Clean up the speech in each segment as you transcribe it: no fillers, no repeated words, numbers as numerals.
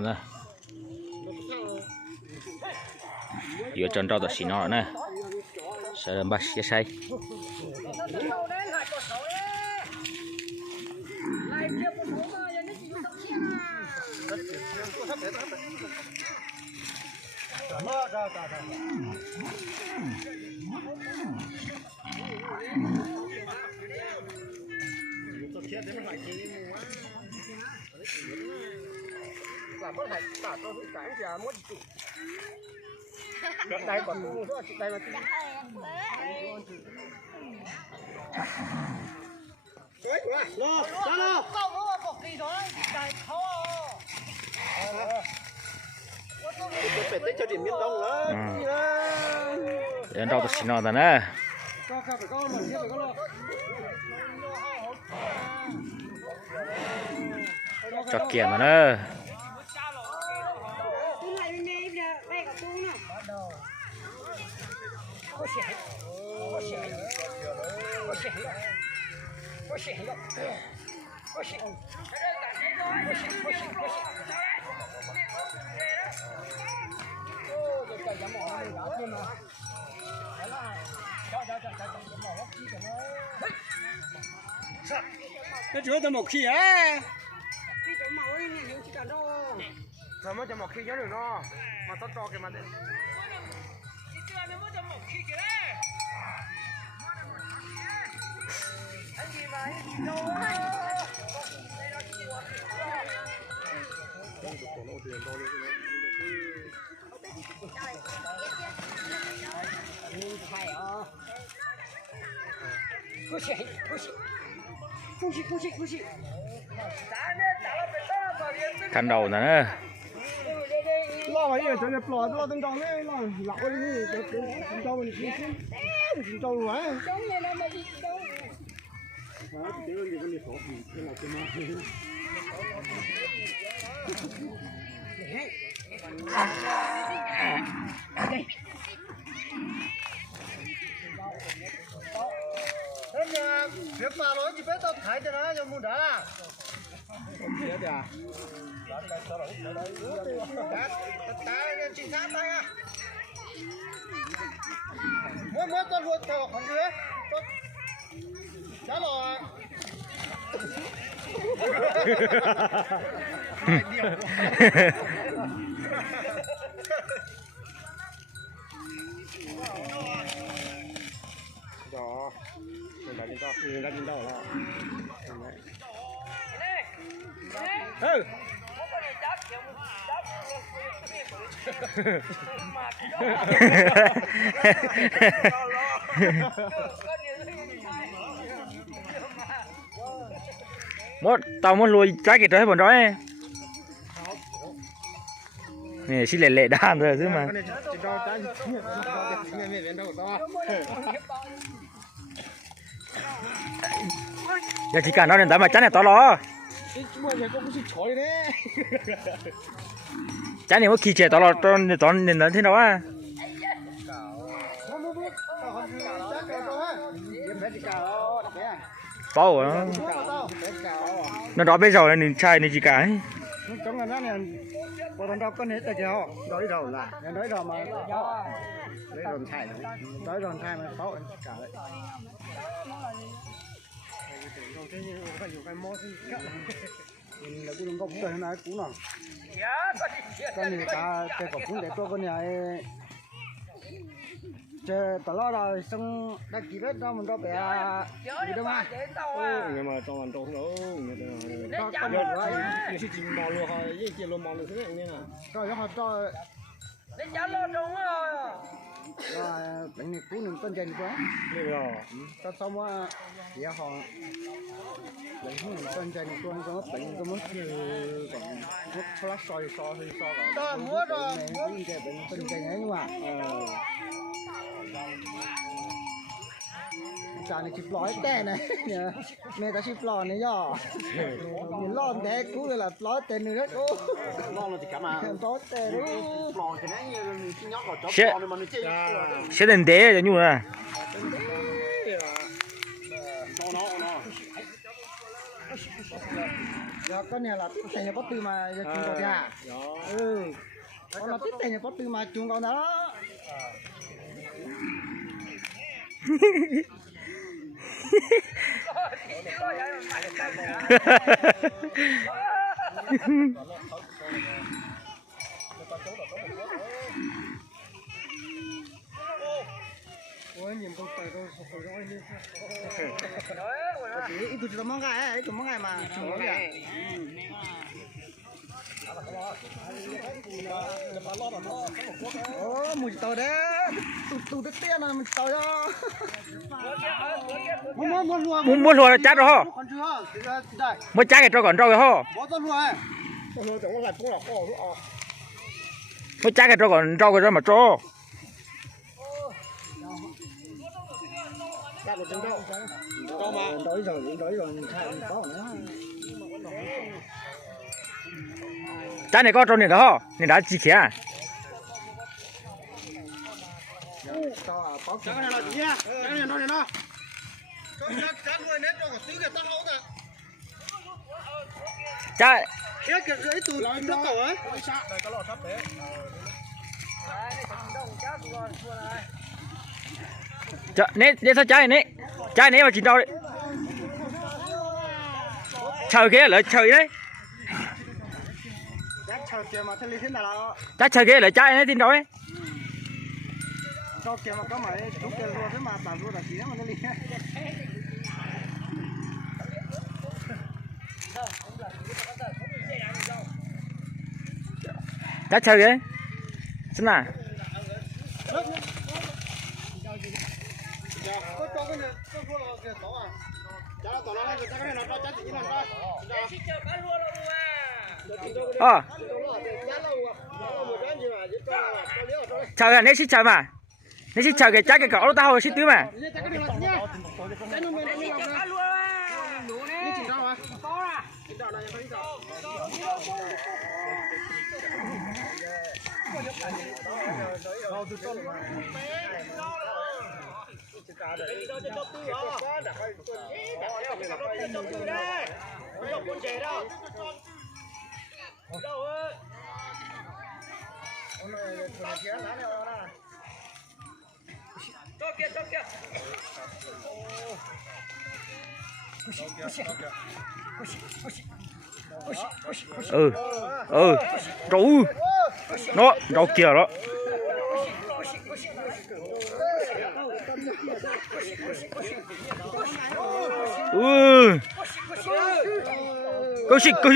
nè vừa tròn trâu xì nó nè sẽ làm bát xe say đây còn mua số đây mà đến đâu tôi xin nó rồi nè cho kiềm rồi nè cái chỗ tao một khi á rồi mới cho một khi nhớ được nó mà tao cho cái mặt đấy khăn đầu nè lo vậy rồi cho nó plot lo từng trâu đấy lo lọc cái gì từng trâu mình từng trâu luôn á việc mà nói gì bé tao thấy cho nó cho mua đã chính xác tay à mới con ruột thở còn gì đấy đã rồi đó mình đã nhìn đâu rồi ừ tao muốn lùi trái kìa tới bọn đó nè xin lệ lệ đàn rồi chứ mà giờ chỉ cả nó đến tới mà chán này to lo chán này có khi trẻ to lo to nên lớn thế đó à to rồi nó đó bây giờ nên trai nên chỉ cả trong cái này có thằng đâu có hết rồi chưa đói đầu là đói đầu mà lấy đòn thải đói đòn thải mà to cả đấy là cũng có cái này cũng nào cái này cả cái có cũng để cho cái này chơi tao lo rồi xong đã kỹ hết đó mình đó bé gì đâu mà nhưng mà trong ăn trâu nữa người chỉ mò luôn họ với chỉ luôn mò luôn thế này nha rồi họ cho để trả lo trống rồi bệnh này cũng đừng tên chân quá được rồi ta xong á thì họ bệnh cũng đừng tên chân quá có bệnh có mất còn mất flash soi rồi mua rồi bệnh tên chân ấy mà chả này chụp lói tè này mẹ ta chụp lói này do nhìn lói tè cú là lói tè nữa đó lói là thì cả mà lói tè đó lói thì nãy như nhóc ở chó lói mà nó chơi sẽ đến đế rồi nhu à nó Đó, con này là tích thành nhà bó tư mà chúng có thế à? Ừ. Con là tích thành nhà bó tư mà chúng có đó. Ôi nhìn con tay con sọc rồi đi. Itu sudah mangga itu mangga mà. Ồ, mùi tàu đấy, tụt đất tiền là mùi tàu đó. Muốn lùa là chát rồi hả? Mới chát cái trâu còn trâu rồi hả? Mới chát cái trâu còn trâu rồi mà trâu. Đói rồi có nữa. Chát này có trâu này đó hả? Này đã chi khía à? Cái này là gì nhá? Cái này nó này nó. Chát nuôi nếp cho tứ cái tao hậu ta. Chát. Cái rưỡi từ nước cầu ấy. Chợ nè sao chát này mà chín đâu đấy? Chờ ghế lại chờ đấy. Chờ kia mà thế nào? Chát chờ ghế lại chát này tin đâu ấy? Cho kia mà có mà lúc kia luôn thế mà tạm luôn là gì mà nó đi. Chát chờ ghế. Xem nào. Chờ là nãy xí chờ mà. Nãy xí chờ cái chắc cái cậu tao hồi xí tứ mà. Trâu nó trâu kia đó. Câu xịt thật.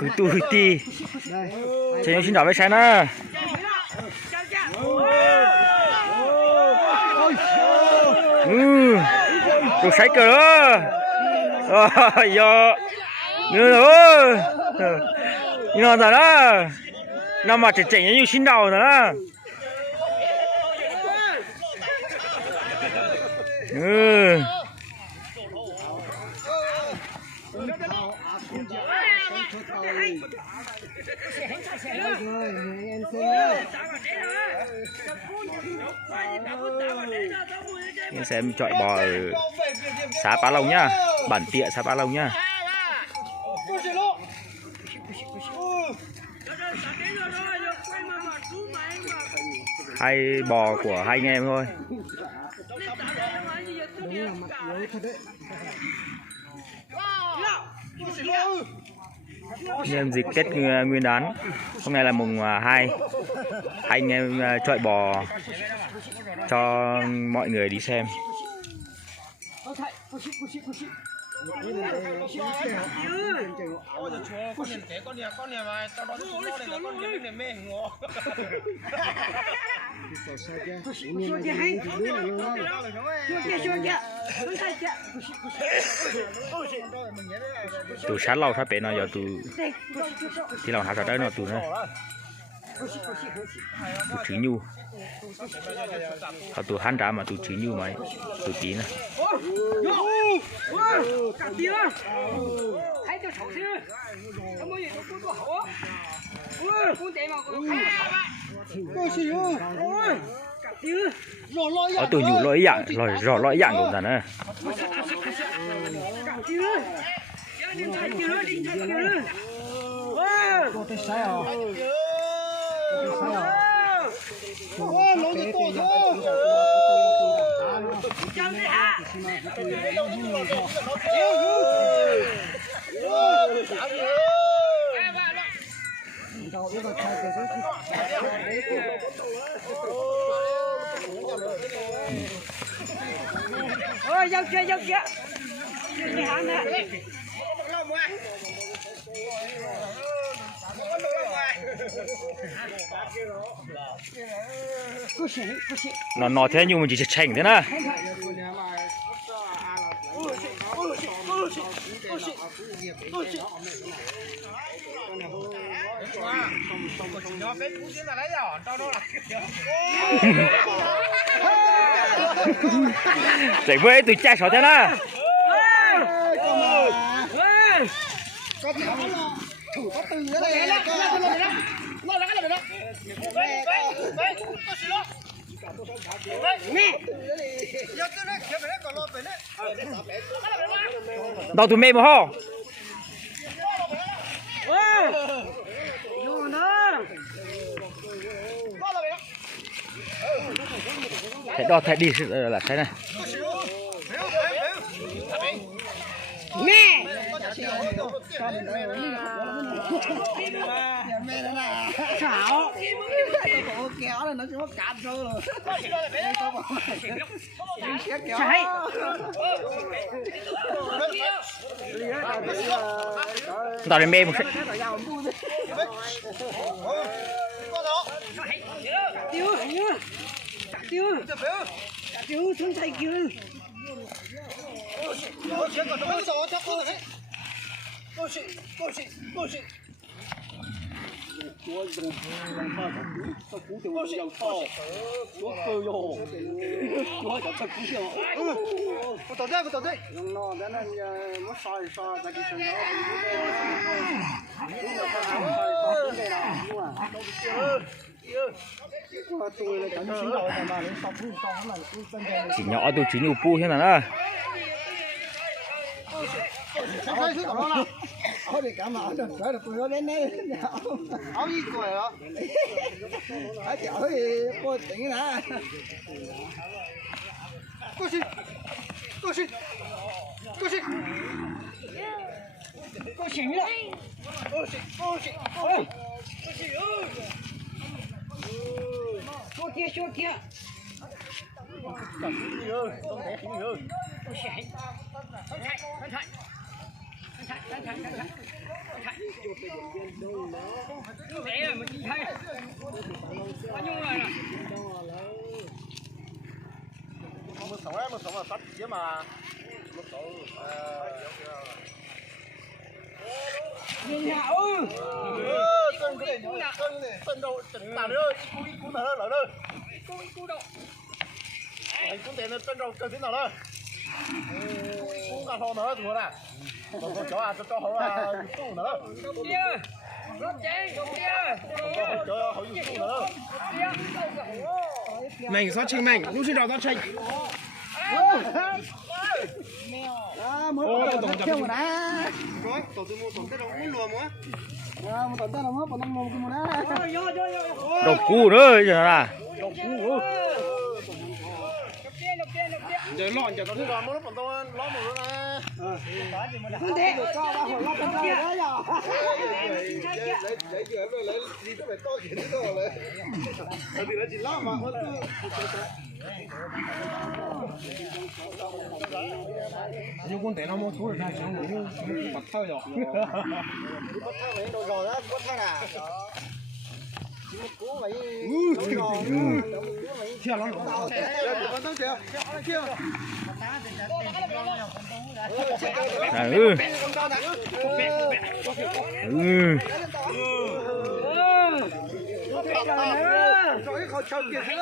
Cứ tôi đi. Chơi xin đỏ với xe nữa. Đồ sấy cờ đó. giờ nữa nhưng mà đó nằm mà chỉ chỉnh như xin đầu nữa Mình xem chọi bò ở xã Pá Long nhá, bản địa xã Pá Long nhá. Hai bò của hai anh em thôi. Nhân dịp Tết Nguyên đán, hôm nay là mùng 2, hai anh em chọi bò cho mọi người đi xem. Tụi sát lâu sát bể nó giờ tụi thì lòng sát tới nó tụi nữa tụi chữ nhu tụi hắn ra mà tụi chữ nhu mấy tụi tí nữa. Ở tụi nhu lỗi dạng rồi lỗi dạng của thằng nữa. Ôi, dâu chưa. Đi hàng nè. Nó thế nhưng mà chỉ chảnh thế nè. Chạy với tụi cha sợ thế nè. Thử có từ nữa đây là nó là cái này đó. Đâu tụi mê mà ho. Thế đo thế đi là thế này. Mẹ. Xảo. Cổ kéo này nó chỉ có cạp thôi rồi. Chạy. Tao đi mê một cái. Tiêu xuống tay kia. Chỉ nhỏ tôi chỉ nhiều pu thế nào đó. Thôi cảm ơn được rồi được rồi đến đây. Áo gì tuổi đó? Ở chỗ thì cô tỉnh nè. Cô xin. Cô xin nữa. Số kia. Một sống là sắt chứ mà Nhìn nhà ư. Tân đâu tao nữa, cú nào đó nữa. Cú đâu. Anh cũng tiền tân đâu cần thế nào đó. Cú cả thò nữa rồi nè. Còn chó cho hổ cú nữa. Kia. Rốt chén, kia. Cho hổ cú nữa. Mình sao chinh mình, lúc xin đầu tao chinh. Mới bắt đầu chơi mà nè. Rồi, tổ tư mua tổng cái đầu muốn lùa múa. Một tuần tới là mới còn năm mồm cái mà nè. Đầu cú nữa giờ là. Giờ lọn giờ tao Cứ còn mỗi phần tao ló một nữa nè. Không thể. Cho ba hồi lót bên kia đó giờ. lấy chuyện rồi lấy gì tôi phải to chuyện thế rồi lấy. Tại vì nó chỉ lo mà nhưng con té nó mua thú được ra chứ không bắt thao rồi. Bắt thao vậy đồ rồi đó, bắt thao à. Cú vậy. Chưa lắm. Rồi khẩu chồng kìa chứ.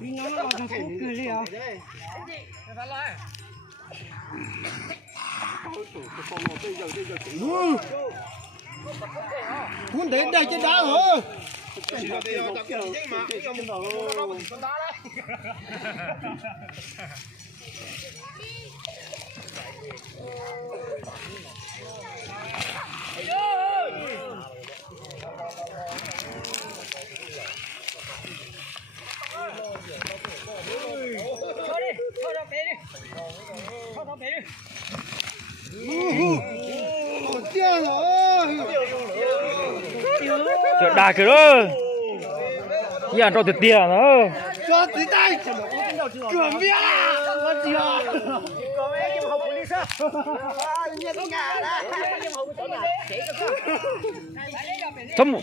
Đi nó vào thằng cú cười đi à. Muốn đến đây trên đá hả? Chuyện đà kìa đó. Gì ăn cho tuyệt tiền nữa. Cho tí tay. Cường biết à.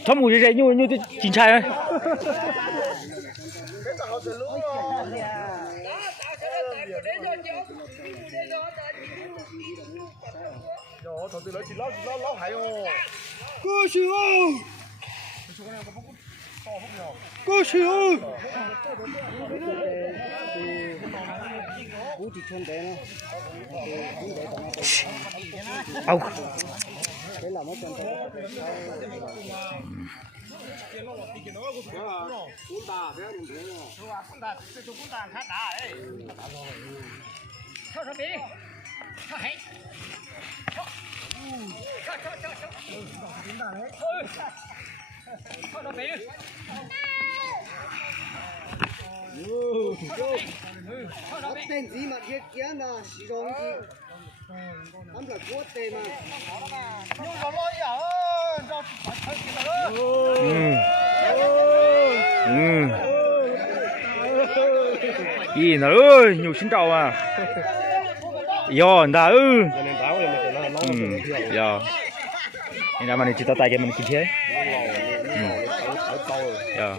Thấm mùi gì như chín chai đấy. Thôi từ lấy chỉ lót hay ô. Cô sư ơi. Cô sư ơi. Ông. Tên gì mà kia kia mà xí rồi gì. Anh phải cuốn tên mà. Nhưng mà lo gì Gì nữa ơi, nhiều xin chào à. Yo, đã ư. Yo. Nên là mình chỉ tay cái mình kín thế. Yo.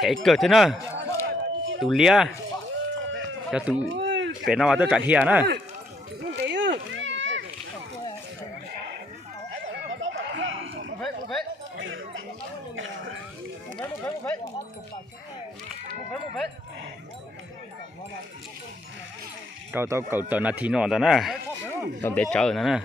Thế cơ thế nào? Tụ lia. Cho tụ bé nào mà tôi trả tiền á. Cho tao cầu tờ là thì nọ đó nè. Tao để chờ nữa nè.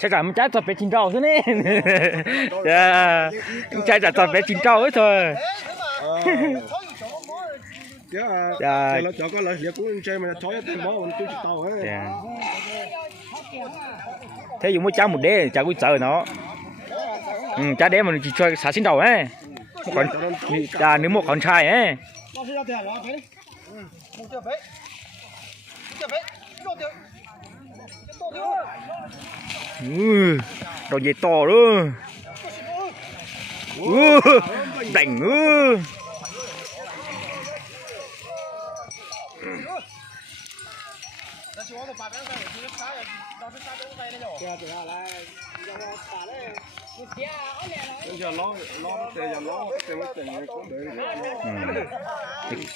Chắc chắn mình trái thuật về chín trâu thế này. Trái chắn thuật về chín trâu ấy thôi. nó cho có lợi việc cũng chơi mà chói cái bó mình chú tàu ấy. Thế dùng mới trắng một đế chả có sợ nó. Trái đế mình chỉ chơi xả xin đầu ấy. Còn nếu một con trai ấy. Đồ gì to đó. Đánh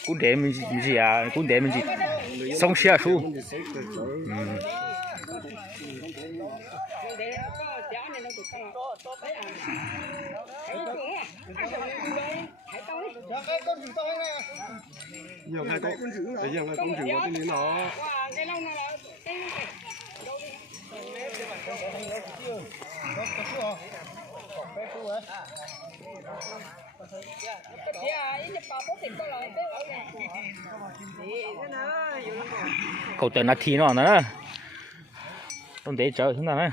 cún đẻ mình gì à, cún đẻ mình gì xong xe su. Nhiều hai con để nhiều hai con chữ có tên nó. Cậu tên là thi nó nữa. Không để chờ thế nào nữa.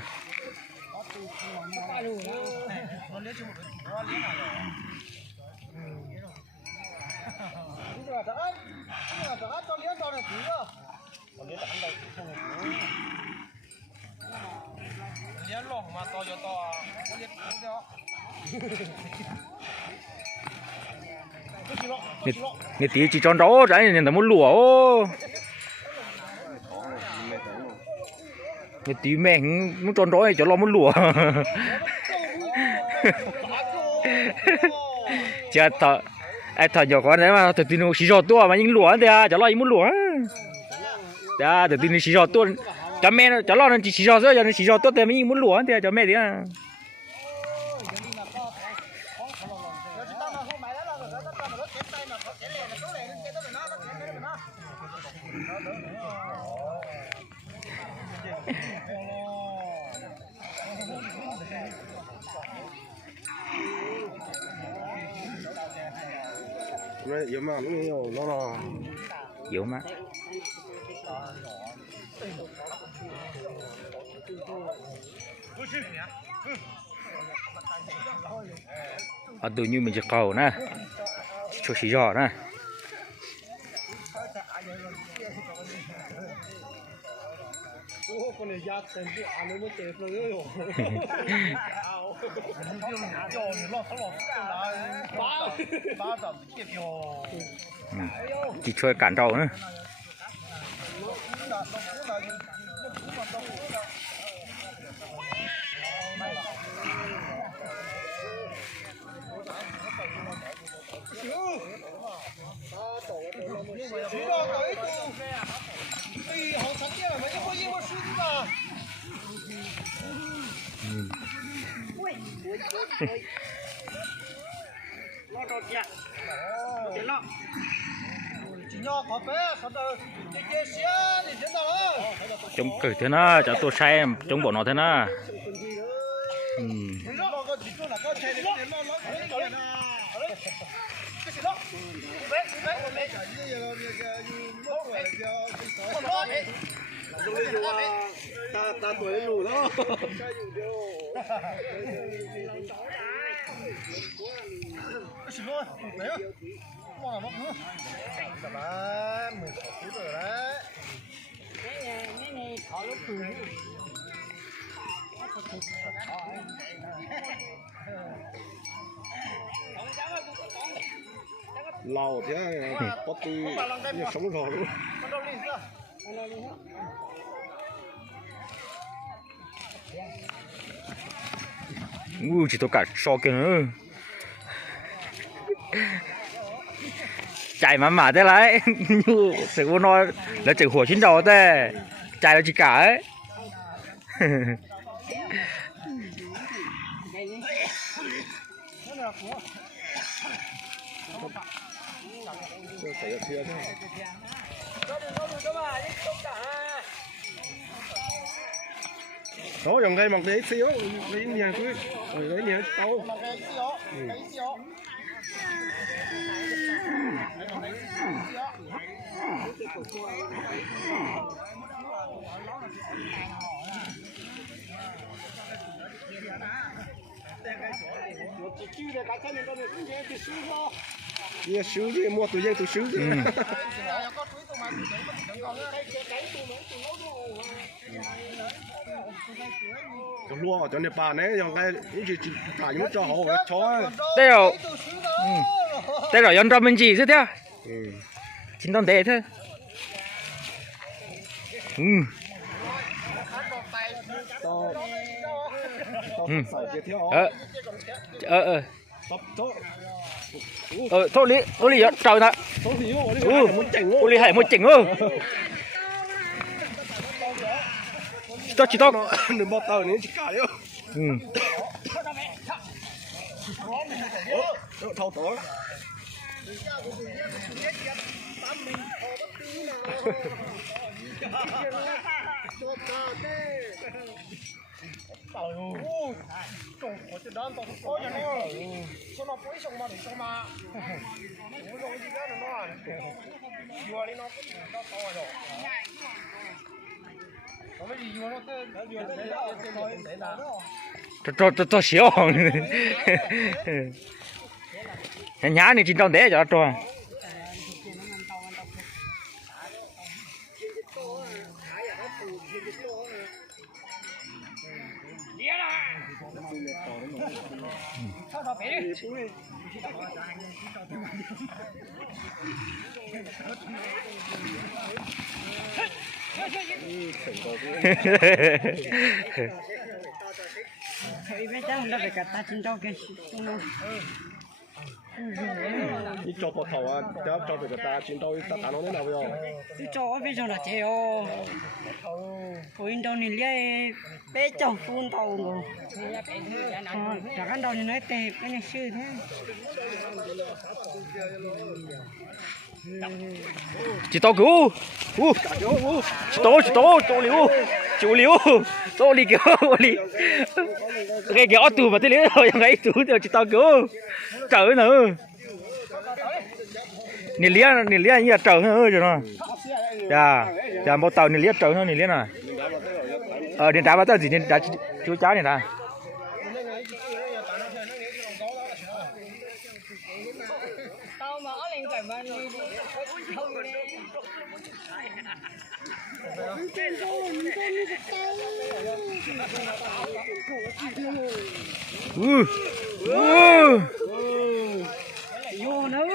Người tí chỉ tròn đó trái nên là muốn lùa. Người tí mẹ muốn tròn đó cho lo muốn lùa. Chả thợ ai thợ nhỏ con đấy mà thợ tin xí giò tua mà những lùa thế à, chả lo những muốn lùa. Đã thợ tin xí giò tua cho mẹ chả lo chỉ xí giò thôi, cho xí giò tua thì mình muốn lùa thế cho mẹ thế à. Yếu mà nó nhiều nó Yếu mà. Tự nhiên mình chỉ cầu nè, cho xí giò nè. con này ra tiền cái ăn nó mới tiền rồi rồi. Chỉ chơi cản đầu nữa. Chống cử thế nào, cháu tôi sai chống bộ nó thế nào. Ta tuổi lù đó. Xin lỗi, đấy á. Wow, mất nữa. Đó, 16 phút rồi đấy. Cái này thọ lúc cười. Lầu thế có tí như sống lò luôn. Chỉ tôi cả so kia nữa. chạy mà thế đấy như sự vô nói là chữหัวชิ้นđầu thế chạy là chỉ cả ấy đó dòng cây bằng đấy xíu lấy nhà cứ lấy nhà tao giờ sướng gì mua tụi dân tụi sướng gì cho lúa cho nếp bàn đấy dòng cây những chỉ thải những cho họ chó đây rồi dân trong mình chỉ thế theo chính tông thế thôi thôi lý trời nè lý hải một chỉnh ơ cho chỉ tao đừng bao tàu này chỉ cả đấy thâu tổ cho xíu nhá này chính tông thế cho cho đi cho bò thầu à cho được ta chiến đấu ta thả nó thế nào bây giờ tôi cho bây giờ là chế ô ôi đâu này lấy bé chồng phun tàu rồi chả ăn đâu này nói tệ cái này sư thế chỉ tao cứu chú liu cái kéo tù mà thế liu rồiยังไงtù rồi chỉ tao cứu trời nữa nè lia như trời nữa rồi nó dạ một tàu nè lia trời nữa nè lia nè điện đá bắt tao gì điện đá chú cháu này nè tao mà ở lên cảnh ban đi vô nữa to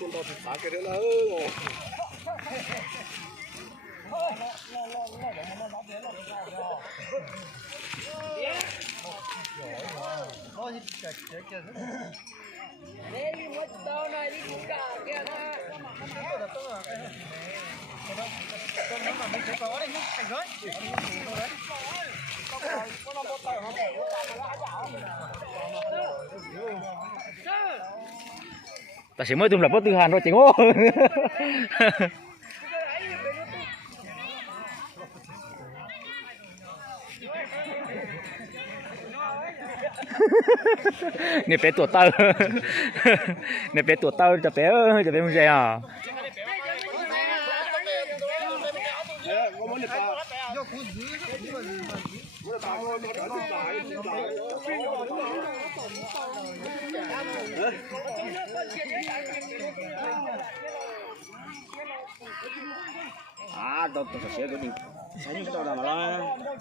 con tàu thả cái đấy là đi mất tao này đi cũng cả kia nè ta sẽ mới tung lập bất tư hàn rồi chính ô nè bé tuổi tơ nè bé tuổi tơ cho bé không dễ à à, tôi sẽ có đi. Saya juga udah malah.